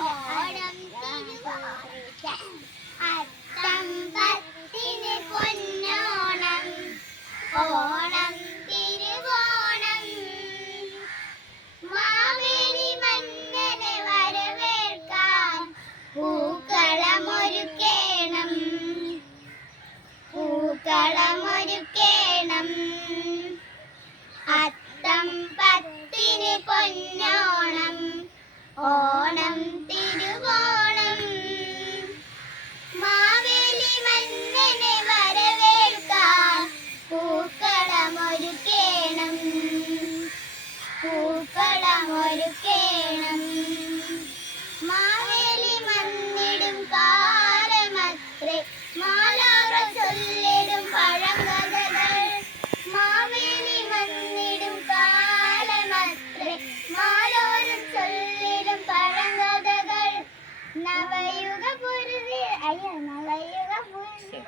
ഓണം അത്തം പത്തിന് പൊന്നോണം ഓണം തിരുവോണം മാവേലി മന്നനെ വരവേൽക്കാൻ പൂക്കളമൊരുക്കേണം പൂക്കളമൊരുക്കേണം അത്തം പത്തിന് പൊന്നോണം ഓണം തിരുവോണം മാവേലി മന്നനെ വരവേൽക്കാൻ പൂക്കളമൊരുക്കേണം പൂക്കളമൊരുക്കേണം മാവേലി വന്നിടും കാലമത്രേ മാലാഖ ചൊല്ലിടും പഴങ്കഥകൾ മാവേലി വന്നിടും കാലമത്രേ മാലോരും ചൊല്ലിടും പഴങ്കഥകൾ നവയുഗ പുരുതി നവയുഗ പുരുതി